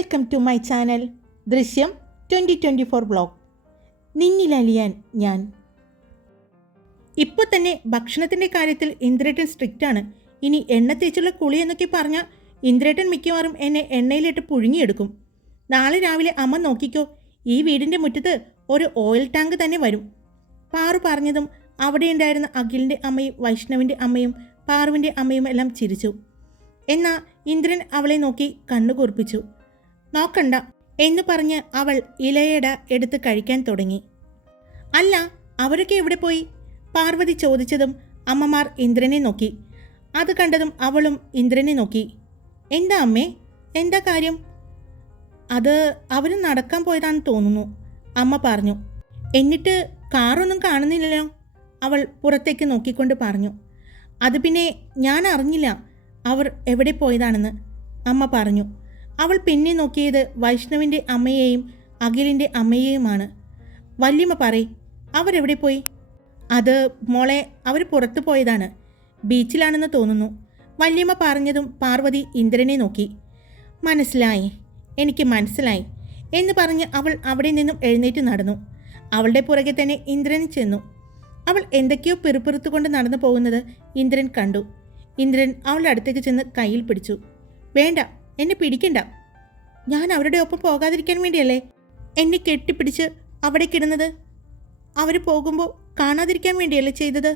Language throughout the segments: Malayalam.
Welcome to my channel Drishyam twenty twenty four vlog നിന്നിലലിയാൻ ഞാൻ. ഇപ്പോൾ തന്നെ ഭക്ഷണത്തിന്റെ കാര്യത്തിൽ ഇന്ദ്രേട്ടൻ സ്ട്രിക്റ്റ് ആണ്. ഇനി എണ്ണ തേച്ചുള്ള കുളി എന്നൊക്കെ പറഞ്ഞാൽ ഇന്ദ്രേട്ടൻ മിക്കവാറും എന്നെ എണ്ണയിലിട്ട് പുഴുങ്ങിയെടുക്കും. നാളെ രാവിലെ അമ്മ നോക്കിക്കോ ഈ വീടിന്റെ മുറ്റത്ത് ഒരു ഓയിൽ ടാങ്ക് തന്നെ വരും. പാറു പറഞ്ഞതും അവിടെ ഉണ്ടായിരുന്ന അഖിലിന്റെ അമ്മയും വൈഷ്ണവിന്റെ അമ്മയും പാറുവിന്റെ അമ്മയും എല്ലാം ചിരിച്ചു. എന്നാൽ ഇന്ദ്രൻ അവളെ നോക്കി കണ്ണു കുറിപ്പിച്ചു നോക്കണ്ട എന്ന് പറഞ്ഞ് അവൾ ഇലയട എടുത്ത് കഴിക്കാൻ തുടങ്ങി. അല്ല അവരൊക്കെ എവിടെ പോയി? പാർവതി ചോദിച്ചതും അമ്മമാർ ഇന്ദ്രനെ നോക്കി. അത് കണ്ടതും അവളും ഇന്ദ്രനെ നോക്കി. എന്താ അമ്മേ? എന്താ കാര്യം? അത് അവരും നടക്കാൻ പോയതാണെന്ന് തോന്നുന്നു അമ്മ പറഞ്ഞു. എന്നിട്ട് കാറൊന്നും കാണുന്നില്ലല്ലോ? അവൾ പുറത്തേക്ക് നോക്കിക്കൊണ്ട് പറഞ്ഞു. അത് പിന്നെ ഞാൻ അറിഞ്ഞില്ല അവർ എവിടെ പോയതാണെന്ന് അമ്മ പറഞ്ഞു. അവൾ പിന്നെ നോക്കിയത് വൈഷ്ണവിന്റെ അമ്മയെയും അഖിലിന്റെ അമ്മയെയുമാണ്. വല്യമ്മ പറയ് അവരെവിടെ പോയി? അത് മോളെ അവർ പുറത്തു പോയതാണ്. ബീച്ചിലാണെന്ന് തോന്നുന്നു. വല്യമ്മ പറഞ്ഞതും പാർവതി ഇന്ദ്രനെ നോക്കി. മനസ്സിലായി എനിക്ക് മനസ്സിലായി എന്ന് പറഞ്ഞ് അവൾ അവിടെ നിന്നും എഴുന്നേറ്റ് നടന്നു. അവളുടെ പുറകെ തന്നെ ഇന്ദ്രൻ ചെന്നു. അവൾ എന്തൊക്കെയോ പെറുപ്പെറുത്തുകൊണ്ട് നടന്നു പോകുന്നത് ഇന്ദ്രൻ കണ്ടു. ഇന്ദ്രൻ അവളുടെ അടുത്തേക്ക് ചെന്ന് കയ്യിൽ പിടിച്ചു. വേണ്ട എന്നെ പിടിക്കണ്ട. ഞാൻ അവരുടെ ഒപ്പം പോകാതിരിക്കാൻ വേണ്ടിയല്ലേ എന്നെ കെട്ടിപ്പിടിച്ച് അവിടെ കിടന്നത്? അവർ പോകുമ്പോൾ കാണാതിരിക്കാൻ വേണ്ടിയല്ലേ ചെയ്തത്?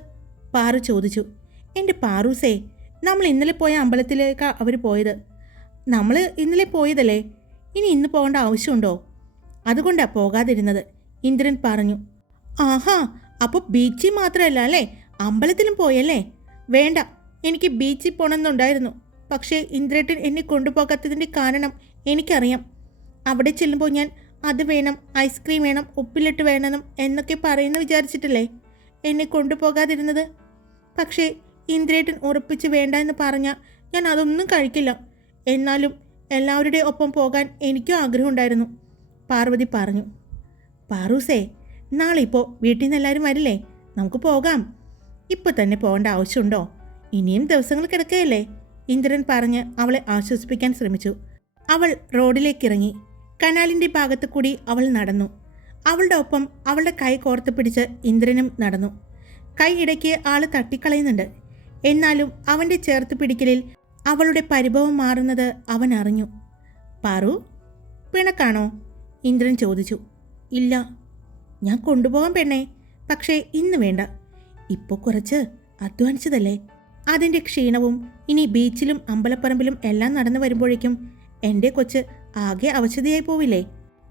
പാറു ചോദിച്ചു. എന്റെ പാറൂസേ നമ്മൾ ഇന്നലെ പോയ അമ്പലത്തിലേക്കാണ് അവർ പോയത്. നമ്മൾ ഇന്നലെ പോയതല്ലേ? ഇനി ഇന്ന് പോകേണ്ട ആവശ്യമുണ്ടോ? അതുകൊണ്ടാണ് പോകാതിരുന്നത് ഇന്ദ്രൻ പറഞ്ഞു. ആഹാ അപ്പോൾ ബീച്ചിൽ മാത്രമല്ല അല്ലേ? അമ്പലത്തിലും പോയല്ലേ? വേണ്ട എനിക്ക് ബീച്ചിൽ പോകണമെന്നുണ്ടായിരുന്നു. പക്ഷേ ഇന്ദ്രേട്ടൻ എന്നെ കൊണ്ടുപോകാത്തതിന്റെ കാരണം എനിക്കറിയാം. അവിടെ ചെല്ലുമ്പോൾ ഞാൻ അത് വേണം ഐസ്ക്രീം വേണം ഉപ്പിലിട്ട് വേണമെന്നും എന്നൊക്കെ പറയുന്നു വിചാരിച്ചിട്ടല്ലേ എന്നെ കൊണ്ടുപോകാതിരുന്നത്? പക്ഷേ ഇന്ദ്രേട്ടൻ ഉറപ്പിച്ച് വേണ്ട എന്ന് പറഞ്ഞാൽ ഞാൻ അതൊന്നും കഴിക്കില്ല. എന്നാലും എല്ലാവരുടെ ഒപ്പം പോകാൻ എനിക്കും ആഗ്രഹമുണ്ടായിരുന്നു പാർവതി പറഞ്ഞു പാറൂസേ നാളെ ഇപ്പോൾ വീട്ടിൽ നിന്ന് എല്ലാവരും വരില്ലേ? നമുക്ക് പോകാം. ഇപ്പോൾ തന്നെ പോകേണ്ട ആവശ്യമുണ്ടോ? ഇനിയും ദിവസങ്ങൾ കിടക്കുകയല്ലേ? ഇന്ദ്രൻ പറഞ്ഞ് അവളെ ആശ്വസിപ്പിക്കാൻ ശ്രമിച്ചു. അവൾ റോഡിലേക്കിറങ്ങി. കനാലിന്റെ ഭാഗത്ത് കൂടി അവൾ നടന്നു. അവളുടെ ഒപ്പം അവളുടെ കൈ കോർത്ത് പിടിച്ച് ഇന്ദ്രനും നടന്നു. കൈ ഇടയ്ക്ക് ആൾ തട്ടിക്കളയുന്നുണ്ട്. എന്നാലും അവന്റെ ചേർത്ത് പിടിക്കലിൽ അവളുടെ പരിഭവം മാറുന്നത് അവൻ അറിഞ്ഞു. പാറു പിണക്കാണോ? ഇന്ദ്രൻ ചോദിച്ചു. ഇല്ല. ഞാൻ കൊണ്ടുപോകാം പെണ്ണേ. പക്ഷേ ഇന്ന് വേണ്ട. ഇപ്പോൾ കുറച്ച് അധ്വാനിച്ചതല്ലേ? അതിന്റെ ക്ഷീണവും ഇനി ബീച്ചിലും അമ്പലപ്പറമ്പിലും എല്ലാം നടന്നു വരുമ്പോഴേക്കും എന്റെ കൊച്ച് ആകെ അവശതയായി പോവില്ലേ?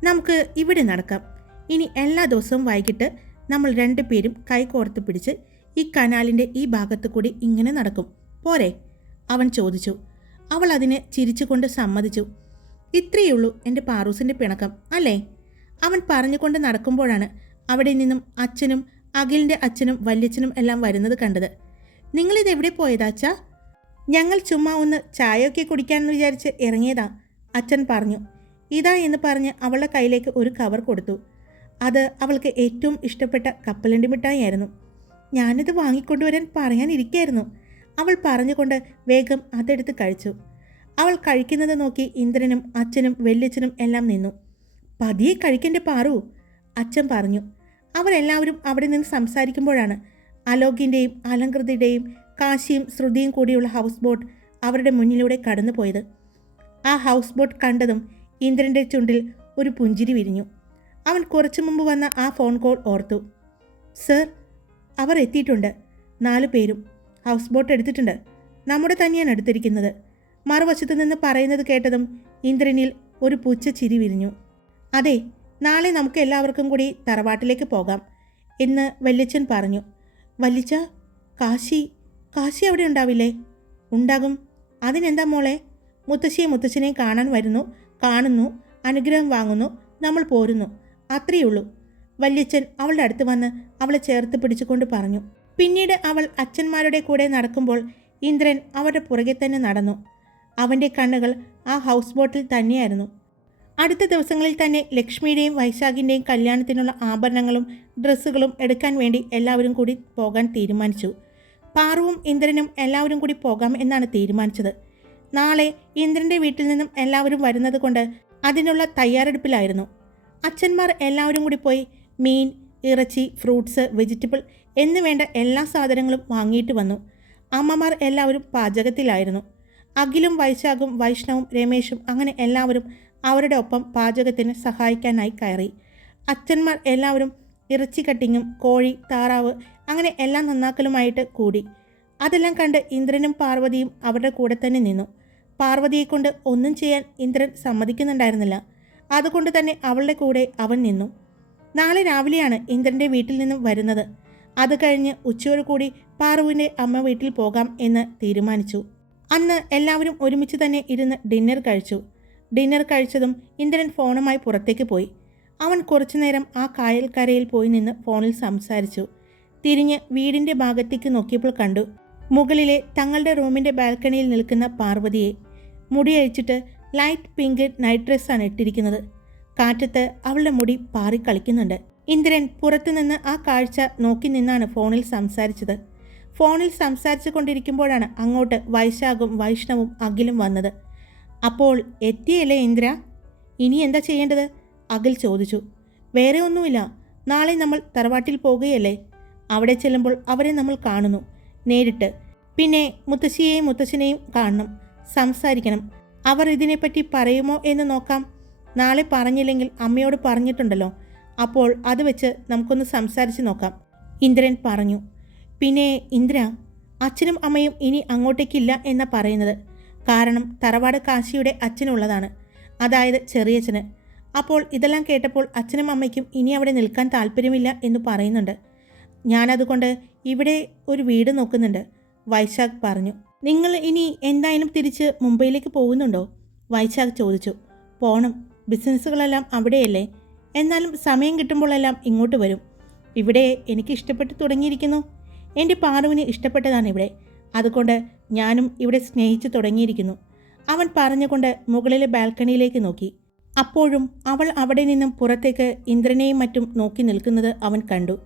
നമുക്ക് ഇവിടെ നടക്കാം. ഇനി എല്ലാ ദിവസവും വൈകിട്ട് നമ്മൾ രണ്ടുപേരും കൈകോർത്ത് പിടിച്ച് ഈ കനാലിന്റെ ഈ ഭാഗത്ത് കൂടി ഇങ്ങനെ നടക്കും. പോരെ? അവൻ ചോദിച്ചു. അവൾ അതിനെ ചിരിച്ചുകൊണ്ട് സമ്മതിച്ചു. ഇത്രയുള്ളൂ എന്റെ പാറൂസിന്റെ പിണക്കം അല്ലേ? അവൻ പറഞ്ഞുകൊണ്ട് നടക്കുമ്പോഴാണ് അവിടെ നിന്നും അച്ഛനും അഖിലിന്റെ അച്ഛനും വല്യച്ഛനും എല്ലാം വരുന്നത് കണ്ടത്. നിങ്ങളിത് എവിടെ പോയതാച്ച? ഞങ്ങൾ ചുമ്മാ ഒന്ന് ചായയൊക്കെ കുടിക്കാമെന്ന് വിചാരിച്ച് ഇറങ്ങിയതാ അച്ഛൻ പറഞ്ഞു. ഇതാ എന്ന് പറഞ്ഞ് അവളുടെ കയ്യിലേക്ക് ഒരു കവർ കൊടുത്തു. അത് അവൾക്ക് ഏറ്റവും ഇഷ്ടപ്പെട്ട കപ്പലണ്ടി മിഠായിയായിരുന്നു. ഞാനിത് വാങ്ങിക്കൊണ്ടുവരാൻ പറയാനിരിക്കായിരുന്നു അവൾ പറഞ്ഞുകൊണ്ട് വേഗം അതെടുത്ത് കഴിച്ചു. അവൾ കഴിക്കുന്നത് നോക്കി ഇന്ദ്രനും അച്ഛനും വെല്ലിച്ചനും എല്ലാം നിന്നു. പതിയെ കഴിക്കന്റെ പാറു അച്ഛൻ പറഞ്ഞു. അവരെല്ലാവരും അവിടെ നിന്ന് സംസാരിക്കുമ്പോഴാണ് അലോകിന്റെയും അലങ്കൃതിയുടെയും കാശിയും ശ്രുതിയും കൂടിയുള്ള ഹൗസ് ബോട്ട് അവരുടെ മുന്നിലൂടെ കടന്നുപോയത്. ആ ഹൗസ് ബോട്ട് കണ്ടതും ഇന്ദ്രന്റെ ചുണ്ടിൽ ഒരു പുഞ്ചിരി വിരിഞ്ഞു. അവൻ കുറച്ചു മുമ്പ് വന്ന ആ ഫോൺ കോൾ ഓർത്തു. സർ അവർ എത്തിയിട്ടുണ്ട്. നാലു പേരും ഹൗസ് ബോട്ട് എടുത്തിട്ടുണ്ട്. നമ്മുടെ തന്നെയാണ് എടുത്തിരിക്കുന്നത്. മറുവശത്തു നിന്ന് പറയുന്നത് കേട്ടതും ഇന്ദ്രനിൽ ഒരു പുച്ച ചിരി വിരിഞ്ഞു. അതെ നാളെ നമുക്ക് എല്ലാവർക്കും കൂടി തറവാട്ടിലേക്ക് പോകാം എന്ന് വല്യച്ഛൻ പറഞ്ഞു. വല്ലിച്ച കാശി കാശി അവിടെ ഉണ്ടാവില്ലേ? ഉണ്ടാകും. അതിനെന്താ മോളെ? മുത്തശ്ശിയെ മുത്തശ്ശനെയും കാണാൻ വരുന്നു കാണുന്നു അനുഗ്രഹം വാങ്ങുന്നു നമ്മൾ പോരുന്നു. അത്രയേ ഉള്ളൂ. വല്യച്ഛൻ അവളുടെ അടുത്ത് വന്ന് അവളെ ചേർത്ത് പിടിച്ചുകൊണ്ട് പറഞ്ഞു. പിന്നീട് അവൾ അച്ഛന്മാരുടെ കൂടെ നടക്കുമ്പോൾ ഇന്ദ്രൻ അവരുടെ പുറകെ തന്നെ നടന്നു. അവന്റെ കണ്ണുകൾ ആ ഹൗസ് ബോട്ടിൽ തന്നെയായിരുന്നു. അടുത്ത ദിവസങ്ങളിൽ തന്നെ ലക്ഷ്മിയുടെയും വൈശാഖിന്റെയും കല്യാണത്തിനുള്ള ആഭരണങ്ങളും ഡ്രസ്സുകളും എടുക്കാൻ വേണ്ടി എല്ലാവരും കൂടി പോകാൻ തീരുമാനിച്ചു. പാറുവും ഇന്ദ്രനും എല്ലാവരും കൂടി പോകാം എന്നാണ് തീരുമാനിച്ചത്. നാളെ ഇന്ദ്രന്റെ വീട്ടിൽ നിന്നും എല്ലാവരും വരുന്നത് കൊണ്ട് അതിനുള്ള തയ്യാറെടുപ്പിലായിരുന്നു. അച്ഛന്മാർ എല്ലാവരും കൂടി പോയി മീൻ ഇറച്ചി ഫ്രൂട്ട്സ് വെജിറ്റബിൾ എന്നുവേണ്ട എല്ലാ സാധനങ്ങളും വാങ്ങിയിട്ട് വന്നു. അമ്മമാർ എല്ലാവരും പാചകത്തിലായിരുന്നു. അഖിലും വൈശാഖും വൈഷ്ണവും രമേശും അങ്ങനെ എല്ലാവരും അവരുടെ ഒപ്പം പാചകത്തിന് സഹായിക്കാനായി കയറി. അച്ഛന്മാർ എല്ലാവരും ഇറച്ചി കട്ടിങ്ങും കോഴി താറാവ് അങ്ങനെ എല്ലാം നന്നാക്കലുമായിട്ട് കൂടി. അതെല്ലാം കണ്ട് ഇന്ദ്രനും പാർവതിയും അവരുടെ കൂടെ തന്നെ നിന്നു. പാർവതിയെ കൊണ്ട് ഒന്നും ചെയ്യാൻ ഇന്ദ്രൻ സമ്മതിക്കുന്നുണ്ടായിരുന്നില്ല. അതുകൊണ്ട് തന്നെ അവളുടെ കൂടെ അവൻ നിന്നു. നാളെ രാവിലെയാണ് ഇന്ദ്രന്റെ വീട്ടിൽ നിന്നും വരുന്നത്. അത് കഴിഞ്ഞ് ഉച്ചയോട് കൂടി പാർവുവിന്റെ അമ്മ വീട്ടിൽ പോകാം എന്ന് തീരുമാനിച്ചു. അന്ന് എല്ലാവരും ഒരുമിച്ച് തന്നെ ഇരുന്ന് ഡിന്നർ കഴിച്ചു. ഡിന്നർ കഴിച്ചതും ഇന്ദ്രൻ ഫോണുമായി പുറത്തേക്ക് പോയി. അവൻ കുറച്ചുനേരം ആ കായൽക്കരയിൽ പോയി നിന്ന് ഫോണിൽ സംസാരിച്ചു. തിരിഞ്ഞ് വീടിന്റെ ഭാഗത്തേക്ക് നോക്കിയപ്പോൾ കണ്ടു മുകളിലെ തങ്ങളുടെ റൂമിന്റെ ബാൽക്കണിയിൽ നിൽക്കുന്ന പാർവതിയെ. മുടിയഴിച്ചിട്ട് ലൈറ്റ് പിങ്ക് നൈറ്റ് ഡ്രസ്സാണ് ഇട്ടിരിക്കുന്നത്. കാറ്റത്ത് അവളുടെ മുടി പാറി കളിക്കുന്നുണ്ട്. ഇന്ദ്രൻ പുറത്തുനിന്ന് ആ കാഴ്ച നോക്കി നിന്നാണ് ഫോണിൽ സംസാരിച്ചത്. ഫോണിൽ സംസാരിച്ചു കൊണ്ടിരിക്കുമ്പോഴാണ് അങ്ങോട്ട് വൈശാഖും വൈഷ്ണവും അഖിലും വന്നത്. അപ്പോൾ എത്തിയല്ലേ ഇന്ദ്ര? ഇനി എന്താ ചെയ്യേണ്ടത്? അഖിൽ ചോദിച്ചു. വേറെ ഒന്നുമില്ല. നാളെ നമ്മൾ തറവാട്ടിൽ പോകുകയല്ലേ? അവിടെ ചെല്ലുമ്പോൾ അവരെ നമ്മൾ കാണുന്നു. നേരിട്ട്. പിന്നെ മുത്തശ്ശിയെയും മുത്തശ്ശനെയും കാണണം. സംസാരിക്കണം. അവർ ഇതിനെപ്പറ്റി പറയുമോ എന്ന് നോക്കാം. നാളെ പറഞ്ഞില്ലെങ്കിൽ അമ്മയോട് പറഞ്ഞിട്ടുണ്ടല്ലോ. അപ്പോൾ അത് വെച്ച് നമുക്കൊന്ന് സംസാരിച്ച് നോക്കാം. ഇന്ദ്രൻ പറഞ്ഞു. പിന്നെ ഇന്ദ്ര അച്ഛനും അമ്മയും ഇനി അങ്ങോട്ടേക്കില്ല എന്നാ പറയുന്നത്. കാരണം തറവാട് കാശിയുടെ അച്ഛനുള്ളതാണ്. അതായത് ചെറിയച്ഛന്. അപ്പോൾ ഇതെല്ലാം കേട്ടപ്പോൾ അച്ഛനും അമ്മയ്ക്കും ഇനി അവിടെ നിൽക്കാൻ താല്പര്യമില്ല എന്ന് പറയുന്നുണ്ട്. ഞാനതുകൊണ്ട് ഇവിടെ ഒരു വീട് നോക്കുന്നുണ്ട് വൈശാഖ് പറഞ്ഞു. നിങ്ങൾ ഇനി എന്തായാലും തിരിച്ച് മുംബൈയിലേക്ക് പോകുന്നുണ്ടോ? വൈശാഖ് ചോദിച്ചു. പോണം ബിസിനസ്സുകളെല്ലാം അവിടെയല്ലേ? എന്നാലും സമയം കിട്ടുമ്പോഴെല്ലാം ഇങ്ങോട്ട് വരും. ഇവിടെ എനിക്ക് ഇഷ്ടപ്പെട്ട് തുടങ്ങിയിരിക്കുന്നു. എന്റെ പാറുവിന് ഇഷ്ടപ്പെട്ടതാണ് ഇവിടെ. അതുകൊണ്ട് ഞാനും ഇവിടെ സ്നേഹിച്ചു തുടങ്ങിയിരിക്കുന്നു. അവൻ പറഞ്ഞുകൊണ്ട് മുകളിലെ ബാൽക്കണിയിലേക്ക് നോക്കി. അപ്പോഴും അവൾ അവിടെ നിന്നും പുറത്തേക്ക് ഇന്ദ്രനെയും മറ്റും നോക്കി നിൽക്കുന്നത് അവൻ കണ്ടു.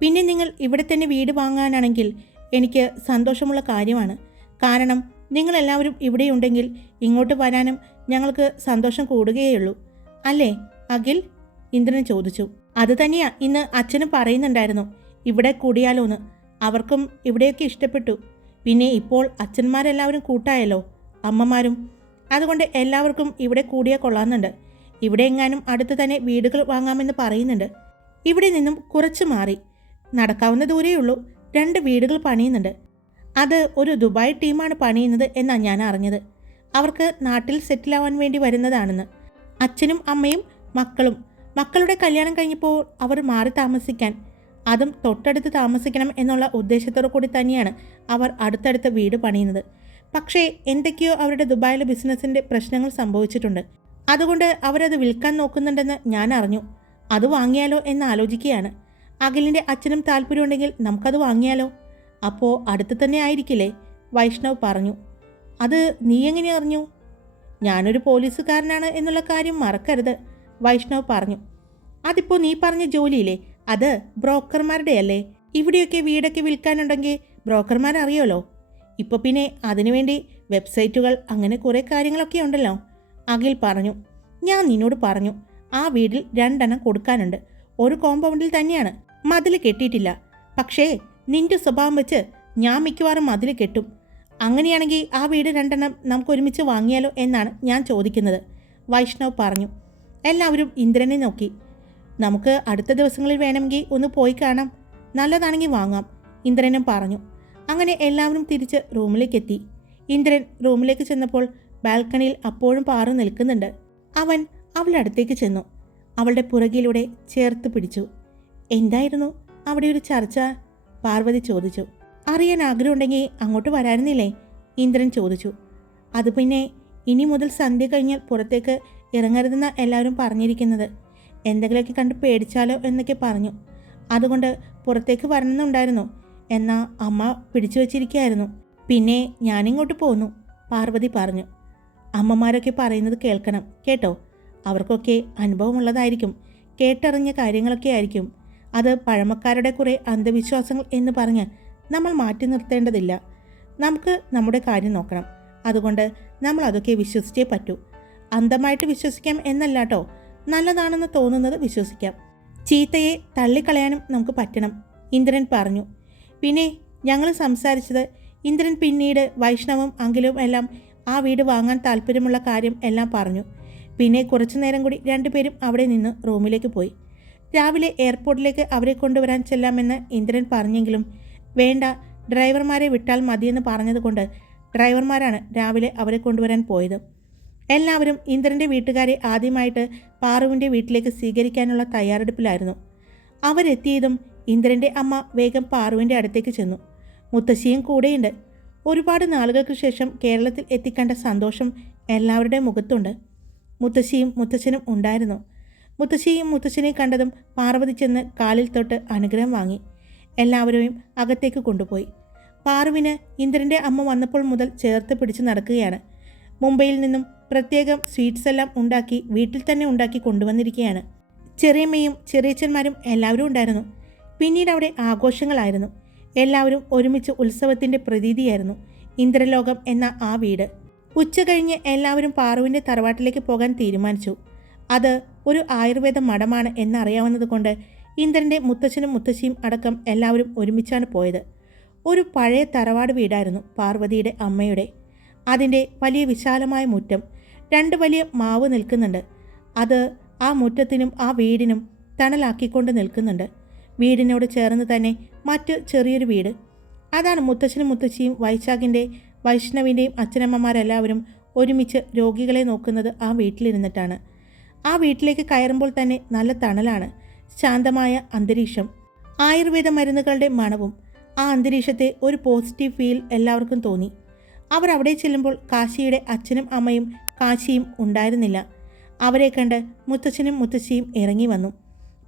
പിന്നെ നിങ്ങൾ ഇവിടെ തന്നെ വീട് വാങ്ങാനാണെങ്കിൽ എനിക്ക് സന്തോഷമുള്ള കാര്യമാണ്. കാരണം നിങ്ങളെല്ലാവരും ഇവിടെയുണ്ടെങ്കിൽ ഇങ്ങോട്ട് വരാനും ഞങ്ങൾക്ക് സന്തോഷം കൂടുകയുള്ളൂ അല്ലേ? അഖിൽ? ഇന്ദ്രൻ ചോദിച്ചു. അത് തന്നെയാ ഇന്ന് അച്ഛനും പറയുന്നുണ്ടായിരുന്നു. ഇവിടെ കൂടിയാലോന്ന്. അവർക്കും ഇവിടെയൊക്കെ ഇഷ്ടപ്പെട്ടു. പിന്നെ ഇപ്പോൾ അച്ഛന്മാരെല്ലാവരും കൂട്ടായല്ലോ അമ്മമാരും. അതുകൊണ്ട് എല്ലാവർക്കും ഇവിടെ കൂടിയേ കൊള്ളാമെന്നുണ്ട്. ഇവിടെ എങ്ങാനും അടുത്ത് തന്നെ വീടുകൾ വാങ്ങാമെന്ന് പറയുന്നുണ്ട്. ഇവിടെ നിന്നും കുറച്ച് മാറി. നടക്കാവുന്ന ദൂരേയുള്ളൂ രണ്ട് വീടുകൾ പണിയുന്നുണ്ട്. അത് ഒരു ദുബായ് ടീമാണ് പണിയുന്നത് എന്നാണ് ഞാൻ അറിഞ്ഞത്. അവർക്ക് നാട്ടിൽ സെറ്റിലാവാൻ വേണ്ടി വരുന്നതാണെന്ന്. അച്ഛനും അമ്മയും മക്കളും. മക്കളുടെ കല്യാണം കഴിഞ്ഞപ്പോൾ അവർ മാറി താമസിക്കാൻ അതും തൊട്ടടുത്ത് താമസിക്കണം എന്നുള്ള ഉദ്ദേശത്തോടു കൂടി തന്നെയാണ് അവർ അടുത്തടുത്ത് വീട് പണിയുന്നത്. പക്ഷേ എന്തൊക്കെയോ അവരുടെ ദുബായിലെ ബിസിനസ്സിന്റെ പ്രശ്നങ്ങൾ സംഭവിച്ചിട്ടുണ്ട്. അതുകൊണ്ട് അവരത് വിൽക്കാൻ നോക്കുന്നുണ്ടെന്ന് ഞാൻ അറിഞ്ഞു. അത് വാങ്ങിയാലോ എന്ന് ആലോചിക്കുകയാണ്. അഖിലിന്റെ അച്ഛനും താല്പര്യമുണ്ടെങ്കിൽ നമുക്കത് വാങ്ങിയാലോ? അപ്പോൾ അടുത്ത് തന്നെ ആയിരിക്കില്ലേ? വൈഷ്ണവ് പറഞ്ഞു. അത് നീ എങ്ങനെ അറിഞ്ഞു? ഞാനൊരു പോലീസുകാരനാണ് എന്നുള്ള കാര്യം മറക്കരുത് വൈഷ്ണവ് പറഞ്ഞു. അതിപ്പോൾ നീ പറഞ്ഞ ജോലിയില്ലേ? അത് ബ്രോക്കർമാരുടെ അല്ലേ? ഇവിടെയൊക്കെ വീടൊക്കെ വിൽക്കാനുണ്ടെങ്കിൽ ബ്രോക്കർമാർ അറിയാമല്ലോ ഇപ്പോൾ പിന്നെ അതിനുവേണ്ടി വെബ്സൈറ്റുകൾ അങ്ങനെ കുറേ കാര്യങ്ങളൊക്കെ ഉണ്ടല്ലോ. അഖിൽ പറഞ്ഞു ഞാൻ നിന്നോട് പറഞ്ഞു ആ വീടിൽ രണ്ടെണ്ണം കൊടുക്കാനുണ്ട്. ഒരു കോമ്പൗണ്ടിൽ തന്നെയാണ്. മതിൽ കെട്ടിയിട്ടില്ല. പക്ഷേ നിന്റെ സ്വഭാവം വെച്ച് ഞാൻ മിക്കവാറും മതിൽ കെട്ടും. അങ്ങനെയാണെങ്കിൽ ആ വീട് രണ്ടെണ്ണം നമുക്ക് ഒരുമിച്ച് വാങ്ങിയാലോ എന്നാണ് ഞാൻ ചോദിക്കുന്നത്. വൈഷ്ണവ് പറഞ്ഞു എല്ലാവരും ഇന്ദ്രനെ നോക്കി. നമുക്ക് അടുത്ത ദിവസങ്ങളിൽ വേണമെങ്കിൽ ഒന്ന് പോയി കാണാം. നല്ലതാണെങ്കിൽ വാങ്ങാം ഇന്ദ്രനും പറഞ്ഞു. അങ്ങനെ എല്ലാവരും തിരിച്ച് റൂമിലേക്ക് എത്തി ഇന്ദ്രൻ റൂമിലേക്ക് ചെന്നപ്പോൾ ബാൽക്കണിയിൽ അപ്പോഴും പാറു നിൽക്കുന്നുണ്ട്. അവൻ അവളുടെ അടുത്തേക്ക് ചെന്നു. അവളുടെ പുറകിലൂടെ ചേർത്ത് പിടിച്ചു. എന്തായിരുന്നു അവിടെ ഒരു ചർച്ച? പാർവതി ചോദിച്ചു. അറിയാൻ ആഗ്രഹമുണ്ടെങ്കിൽ അങ്ങോട്ട് വരായിരുന്നില്ലേ? ഇന്ദ്രൻ ചോദിച്ചു. അത് പിന്നെ ഇനി മുതൽ സന്ധ്യ കഴിഞ്ഞാൽ പുറത്തേക്ക് ഇറങ്ങരുതെന്ന എല്ലാവരും പറഞ്ഞിരിക്കുന്നത്. എന്തെങ്കിലുമൊക്കെ കണ്ട് പേടിച്ചാലോ എന്നൊക്കെ പറഞ്ഞു. അതുകൊണ്ട് പുറത്തേക്ക് വരണമെന്നുണ്ടായിരുന്നു. എന്നാൽ അമ്മ പിടിച്ചു വച്ചിരിക്കുകയായിരുന്നു. പിന്നെ ഞാനിങ്ങോട്ട് പോന്നു പാർവതി പറഞ്ഞു. അമ്മമാരൊക്കെ പറയുന്നത് കേൾക്കണം കേട്ടോ? അവർക്കൊക്കെ അനുഭവമുള്ളതായിരിക്കും കേട്ടറിഞ്ഞ കാര്യങ്ങളൊക്കെ ആയിരിക്കും. അത് പഴമക്കാരുടെ കുറേ അന്ധവിശ്വാസങ്ങൾ എന്ന് പറഞ്ഞ് നമ്മൾ മാറ്റി നിർത്തേണ്ടതില്ല. നമുക്ക് നമ്മുടെ കാര്യം നോക്കണം. അതുകൊണ്ട് നമ്മൾ അതൊക്കെ വിശ്വസിച്ചേ പറ്റൂ. അന്ധമായിട്ട് വിശ്വസിക്കാം എന്നല്ല കേട്ടോ. നല്ലതാണെന്ന് തോന്നുന്നത് വിശ്വസിക്കാം. ചീത്തയെ തള്ളിക്കളയാനും നമുക്ക് പറ്റണം ഇന്ദ്രൻ പറഞ്ഞു. പിന്നെ ഞങ്ങൾ സംസാരിച്ചത് ഇന്ദ്രൻ പിന്നീട് വൈഷ്ണവും അങ്കിലും എല്ലാം ആ വീട് വാങ്ങാൻ താല്പര്യമുള്ള കാര്യം എല്ലാം പറഞ്ഞു. പിന്നെ കുറച്ചു നേരം കൂടി രണ്ടുപേരും അവിടെ നിന്ന് റൂമിലേക്ക് പോയി. രാവിലെ എയർപോർട്ടിലേക്ക് അവരെ കൊണ്ടുവരാൻ ചെല്ലാമെന്ന് ഇന്ദ്രൻ പറഞ്ഞെങ്കിലും വേണ്ട ഡ്രൈവർമാരെ വിട്ടാൽ മതിയെന്ന് പറഞ്ഞതുകൊണ്ട് ഡ്രൈവർമാരാണ് രാവിലെ അവരെ കൊണ്ടുവരാൻ പോയത്. എല്ലാവരും ഇന്ദ്രന്റെ വീട്ടുകാരെ ആദ്യമായിട്ട് പാറുവിന്റെ വീട്ടിലേക്ക് സ്വീകരിക്കാനുള്ള തയ്യാറെടുപ്പിലായിരുന്നു. അവരെത്തിയതും ഇന്ദ്രന്റെ അമ്മ വേഗം പാറുവിന്റെ അടുത്തേക്ക് ചെന്നു. മുത്തശ്ശിയും കൂടെയുണ്ട്. ഒരുപാട് നാളുകൾക്ക് ശേഷം കേരളത്തിൽ എത്തിക്കണ്ട സന്തോഷം എല്ലാവരുടെ മുഖത്തുണ്ട്. മുത്തശ്ശിയും മുത്തശ്ശനും ഉണ്ടായിരുന്നു. മുത്തശ്ശിയും മുത്തശ്ശനെ കണ്ടതും പാർവതി ചെന്ന് കാലിൽ തൊട്ട് അനുഗ്രഹം വാങ്ങി. എല്ലാവരെയും അകത്തേക്ക് കൊണ്ടുപോയി. പാറുവിന് ഇന്ദ്രന്റെ അമ്മ വന്നപ്പോൾ മുതൽ ചേർത്ത് പിടിച്ച് നടക്കുകയാണ്. മുംബൈയിൽ നിന്നും പ്രത്യേകം സ്വീറ്റ്സ് എല്ലാം ഉണ്ടാക്കി വീട്ടിൽ തന്നെ ഉണ്ടാക്കി കൊണ്ടുവന്നിരിക്കുകയാണ്. ചെറിയമ്മയും ചെറിയച്ഛന്മാരും എല്ലാവരും ഉണ്ടായിരുന്നു. പിന്നീട് അവിടെ ആഘോഷങ്ങളായിരുന്നു. എല്ലാവരും ഒരുമിച്ച് ഉത്സവത്തിന്റെ പ്രതീതിയായിരുന്നു. ഇന്ദ്രലോകം എന്ന ആ വീട്. ഉച്ച കഴിഞ്ഞ് എല്ലാവരും പാറുവിന്റെ തറവാട്ടിലേക്ക് പോകാൻ തീരുമാനിച്ചു. അത് ഒരു ആയുർവേദ മഠമാണ് എന്നറിയാവുന്നതുകൊണ്ട് ഇന്ദ്രന്റെ മുത്തച്ഛനും മുത്തശ്ശിയും അടക്കം എല്ലാവരും ഒരുമിച്ചാണ് പോയത്. ഒരു പഴയ തറവാട് വീടായിരുന്നു പാർവതിയുടെ അമ്മയുടെ. അതിന്റെ വലിയ വിശാലമായ മുറ്റം രണ്ട് വലിയ മാവ് നിൽക്കുന്നുണ്ട്. അത് ആ മുറ്റത്തിനും ആ വീടിനും തണലാക്കിക്കൊണ്ട് നിൽക്കുന്നുണ്ട്. വീടിനോട് ചേർന്ന് തന്നെ മറ്റ് ചെറിയൊരു വീട്. അതാണ് മുത്തച്ഛനും മുത്തശ്ശിയും വൈശാഖിന്റെ വൈഷ്ണവിന്റെയും അച്ഛനമ്മമാരെല്ലാവരും ഒരുമിച്ച് രോഗികളെ നോക്കുന്നത് ആ വീട്ടിലിരുന്നിട്ടാണ്. ആ വീട്ടിലേക്ക് കയറുമ്പോൾ തന്നെ നല്ല തണലാണ് ശാന്തമായ അന്തരീക്ഷം ആയുർവേദ മരുന്നുകളുടെ മണവും. ആ അന്തരീക്ഷത്തെ ഒരു പോസിറ്റീവ് ഫീൽ എല്ലാവർക്കും തോന്നി. അവർ അവിടെ ചെല്ലുമ്പോൾ കാശിയുടെ അച്ഛനും അമ്മയും കാശിയും ഉണ്ടായിരുന്നില്ല. അവരെ കണ്ട് മുത്തച്ഛനും മുത്തശ്ശിയും ഇറങ്ങി വന്നു.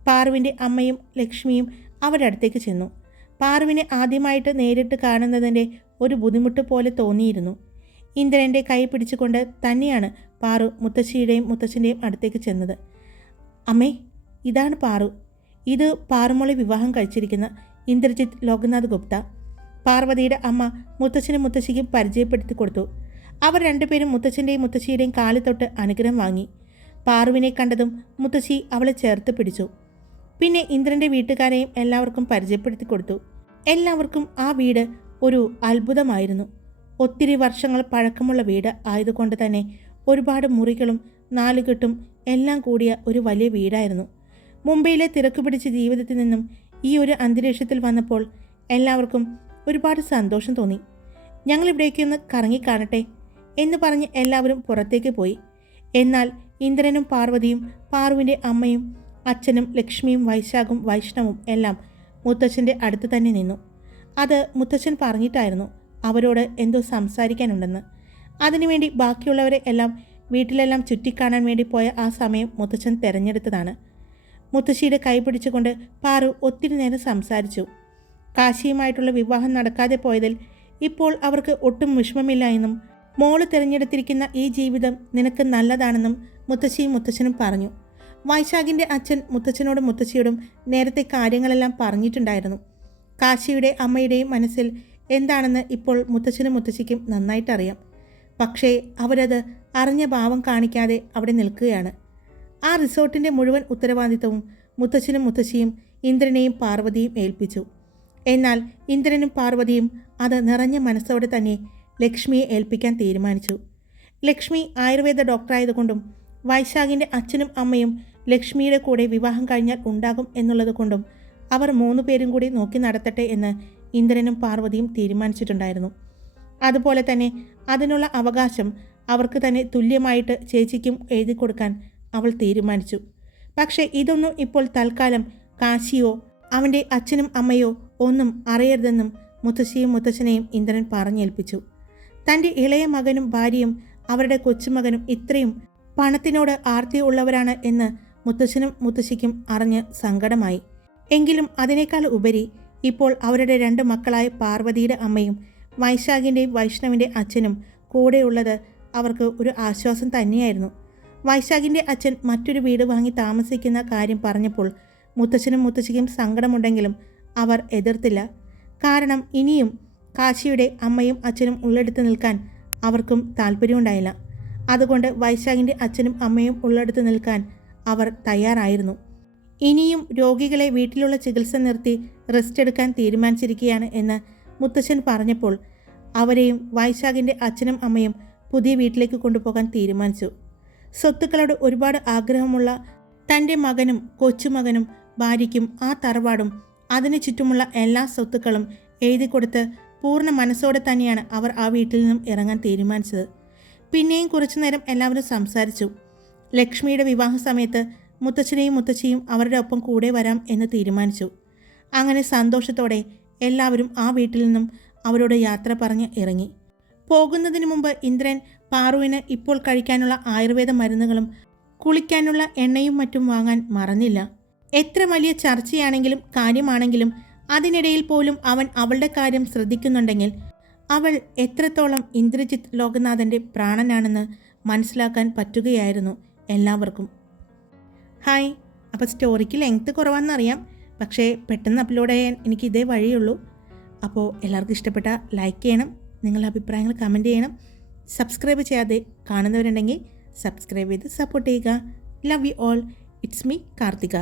പാർവിന്റെ അമ്മയും ലക്ഷ്മിയും അവരുടെ അടുത്തേക്ക് ചെന്നു. പാർവിനെ ആദ്യമായിട്ട് നേരിട്ട് കാണുന്നതിന്റെ ഒരു ബുദ്ധിമുട്ട് പോലെ തോന്നിയിരുന്നു. ഇന്ദ്രന്റെ കൈ പിടിച്ചുകൊണ്ട് തന്നെയാണ് പാറു മുത്തശ്ശിയുടെയും മുത്തച്ഛന്റെയും അടുത്തേക്ക് ചെന്നത്. അമ്മേ ഇതാണ് പാറു. ഇത് പാറുമോളെ വിവാഹം കഴിച്ചിരിക്കുന്ന ഇന്ദ്രജിത്ത് ലോകനാഥ് ഗുപ്ത. പാർവതിയുടെ അമ്മ മുത്തച്ഛനും മുത്തശ്ശിക്കും പരിചയപ്പെടുത്തി കൊടുത്തു. അവർ രണ്ടുപേരും മുത്തച്ഛന്റെയും മുത്തശ്ശിയുടെയും കാലിൽ തൊട്ട് അനുഗ്രഹം വാങ്ങി. പാറുവിനെ കണ്ടതും മുത്തശ്ശി അവളെ ചേർത്ത് പിടിച്ചു. പിന്നെ ഇന്ദ്രന്റെ വീട്ടുകാരെയും എല്ലാവർക്കും പരിചയപ്പെടുത്തി കൊടുത്തു. എല്ലാവർക്കും ആ വീട് ഒരു അത്ഭുതമായിരുന്നു. ഒത്തിരി വർഷങ്ങൾ പഴക്കമുള്ള വീട് ആയതുകൊണ്ട് തന്നെ ഒരുപാട് മുറികളും നാലുകെട്ടും എല്ലാം കൂടിയ ഒരു വലിയ വീടായിരുന്നു. മുംബൈയിലെ തിരക്ക് പിടിച്ച ജീവിതത്തിൽ നിന്നും ഈ ഒരു അന്തരീക്ഷത്തിൽ വന്നപ്പോൾ എല്ലാവർക്കും ഒരുപാട് സന്തോഷം തോന്നി. ഞങ്ങളിവിടേക്കൊന്ന് കറങ്ങിക്കാണട്ടെ കറങ്ങി കാണട്ടെ എന്ന് പറഞ്ഞ് എല്ലാവരും പുറത്തേക്ക് പോയി. എന്നാൽ ഇന്ദ്രനും പാർവതിയും പാർവിന്റെ അമ്മയും അച്ഛനും ലക്ഷ്മിയും വൈശാഖും വൈഷ്ണവും എല്ലാം മുത്തച്ഛന്റെ അടുത്ത് തന്നെ നിന്നു. അത് മുത്തച്ഛൻ പറഞ്ഞിട്ടായിരുന്നു അവരോട് എന്തോ സംസാരിക്കാനുണ്ടെന്ന്. അതിനുവേണ്ടി ബാക്കിയുള്ളവരെ എല്ലാം വീട്ടിലെല്ലാം ചുറ്റിക്കാണാൻ വേണ്ടി പോയ ആ സമയം മുത്തച്ഛൻ തിരഞ്ഞെടുത്തതാണ്. മുത്തശ്ശിയുടെ കൈ പിടിച്ചുകൊണ്ട് പാറു ഒത്തിരി നേരം സംസാരിച്ചു. കാശിയുമായിട്ടുള്ള വിവാഹം നടക്കാതെ പോയതിൽ ഇപ്പോൾ അവർക്ക് ഒട്ടും വിഷമമില്ല എന്നും മോൾ തിരഞ്ഞെടുത്തിരിക്കുന്ന ഈ ജീവിതം നിനക്ക് നല്ലതാണെന്നും മുത്തശ്ശിയും മുത്തച്ഛനും പറഞ്ഞു. വൈശാഖിന്റെ അച്ഛൻ മുത്തച്ഛനോടും മുത്തശ്ശിയോടും നേരത്തെ കാര്യങ്ങളെല്ലാം പറഞ്ഞിട്ടുണ്ടായിരുന്നു. കാശിയുടെ അമ്മയുടെയും മനസ്സിൽ എന്താണെന്ന് ഇപ്പോൾ മുത്തച്ഛനും മുത്തശ്ശിക്കും നന്നായിട്ടറിയാം. പക്ഷേ അവരത് അറിഞ്ഞ ഭാവം കാണിക്കാതെ അവിടെ നിൽക്കുകയാണ്. ആ റിസോർട്ടിന്റെ മുഴുവൻ ഉത്തരവാദിത്തവും മുത്തച്ഛനും മുത്തശ്ശിയും ഇന്ദ്രനെയും പാർവതിയും ഏൽപ്പിച്ചു. എന്നാൽ ഇന്ദ്രനും പാർവതിയും അത് നിറഞ്ഞ മനസ്സോടെ തന്നെ ലക്ഷ്മിയെ ഏൽപ്പിക്കാൻ തീരുമാനിച്ചു. ലക്ഷ്മി ആയുർവേദ ഡോക്ടറായതുകൊണ്ടും വൈശാഖിന്റെ അച്ഛനും അമ്മയും ലക്ഷ്മിയുടെ കൂടെ വിവാഹം കഴിഞ്ഞാൽ ഉണ്ടാകും എന്നുള്ളതുകൊണ്ടും അവർ മൂന്ന് പേരും കൂടി നോക്കി നടത്തട്ടെ എന്ന് ഇന്ദ്രനും പാർവതിയും തീരുമാനിച്ചിട്ടുണ്ടായിരുന്നു. അതുപോലെ തന്നെ അതിനുള്ള അവകാശം അവർക്ക് തന്നെ തുല്യമായിട്ട് ചേച്ചിക്കും എഴുതി കൊടുക്കാൻ അവൾ തീരുമാനിച്ചു. പക്ഷേ ഇതൊന്നും ഇപ്പോൾ തൽക്കാലം കാശിയോ അവന്റെ അച്ഛനും അമ്മയോ ഒന്നും അറിയരുതെന്നും മുത്തശ്ശിയും മുത്തച്ഛനെയും ഇന്ദ്രൻ പറഞ്ഞേൽപ്പിച്ചു. തന്റെ ഇളയ മകനും ഭാര്യയും അവരുടെ കൊച്ചുമകനും ഇത്രയും പണത്തിനോട് ആർത്തി ഉള്ളവരാണ് എന്ന് മുത്തശ്ശനും മുത്തശ്ശിക്കും അറിഞ്ഞ് സങ്കടമായി. എങ്കിലും അതിനേക്കാൾ ഉപരി ഇപ്പോൾ അവരുടെ രണ്ട് മക്കളായ പാർവതിയുടെ അമ്മയും വൈശാഖിന്റെയും വൈഷ്ണവിന്റെ അച്ഛനും കൂടെയുള്ളത് അവർക്ക് ഒരു ആശ്വാസം തന്നെയായിരുന്നു. വൈശാഖിന്റെ അച്ഛൻ മറ്റൊരു വീട് വാങ്ങി താമസിക്കുന്ന കാര്യം പറഞ്ഞപ്പോൾ മുത്തച്ഛനും മുത്തശ്ശിക്കും സങ്കടമുണ്ടെങ്കിലും അവർ എതിർത്തില്ല. കാരണം ഇനിയും കാശിയുടെ അമ്മയും അച്ഛനും ഉള്ളെടുത്ത് നിൽക്കാൻ അവർക്കും താല്പര്യമുണ്ടായില്ല അതുകൊണ്ട് വൈശാഖിന്റെ അച്ഛനും അമ്മയും ഉള്ളെടുത്ത് നിൽക്കാൻ അവർ തയ്യാറായിരുന്നു. ഇനിയും രോഗികളെ വീട്ടിലുള്ള ചികിത്സ നിർത്തി റെസ്റ്റ് എടുക്കാൻ തീരുമാനിച്ചിരിക്കുകയാണ് എന്ന് മുത്തശ്ശൻ പറഞ്ഞപ്പോൾ അവരെയും വൈശാഖിന്റെ അച്ഛനും അമ്മയും പുതിയ വീട്ടിലേക്ക് കൊണ്ടുപോകാൻ തീരുമാനിച്ചു. സ്വത്തുക്കളോട് ഒരുപാട് ആഗ്രഹമുള്ള തന്റെ മകനും കൊച്ചുമകനും ഭാര്യയ്ക്കും ആ തറവാടും അതിനു ചുറ്റുമുള്ള എല്ലാ സ്വത്തുക്കളും എഴുതി കൊടുത്ത് പൂർണ മനസ്സോടെ തന്നെയാണ് അവർ ആ വീട്ടിൽ നിന്നും ഇറങ്ങാൻ തീരുമാനിച്ചത്. പിന്നെയും കുറച്ചു നേരം എല്ലാവരും സംസാരിച്ചു. ലക്ഷ്മിയുടെ വിവാഹ സമയത്ത് മുത്തച്ഛനെയും മുത്തച്ഛിയും അവരുടെ ഒപ്പം കൂടെ വരാം എന്ന് തീരുമാനിച്ചു. അങ്ങനെ സന്തോഷത്തോടെ എല്ലാവരും ആ വീട്ടിൽ നിന്നും അവരോട് യാത്ര പറഞ്ഞ് ഇറങ്ങി. പോകുന്നതിന് മുമ്പ് ഇന്ദ്രൻ പാറുവിന് ഇപ്പോൾ കഴിക്കാനുള്ള ആയുർവേദ മരുന്നുകളും കുളിക്കാനുള്ള എണ്ണയും മറ്റും വാങ്ങാൻ മറന്നില്ല. എത്ര വലിയ ചർച്ചയാണെങ്കിലും കാര്യമാണെങ്കിലും അതിനിടയിൽ പോലും അവൻ അവളുടെ കാര്യം ശ്രദ്ധിക്കുന്നുണ്ടെങ്കിൽ അവൾ എത്രത്തോളം ഇന്ദ്രജിത്ത് ലോകനാഥന്റെ പ്രാണനാണെന്ന് മനസ്സിലാക്കാൻ പറ്റുകയായിരുന്നു എല്ലാവർക്കും. ഹായ് അപ്പോൾ സ്റ്റോറിക്ക് ലെങ്ത്ത് കുറവാണെന്നറിയാം. പക്ഷേ പെട്ടെന്ന് അപ്ലോഡ് ചെയ്യാൻ എനിക്ക് ഇതേ വഴിയുള്ളൂ. അപ്പോൾ എല്ലാവർക്കും ഇഷ്ടപ്പെട്ട ലൈക്ക് ചെയ്യണം നിങ്ങളുടെ അഭിപ്രായങ്ങൾ കമന്റ് ചെയ്യണം. സബ്സ്ക്രൈബ് ചെയ്യാതെ കാണുന്നവരുണ്ടെങ്കിൽ സബ്സ്ക്രൈബ് ചെയ്ത് സപ്പോർട്ട് ചെയ്യുക. Love you all it's me Karthika.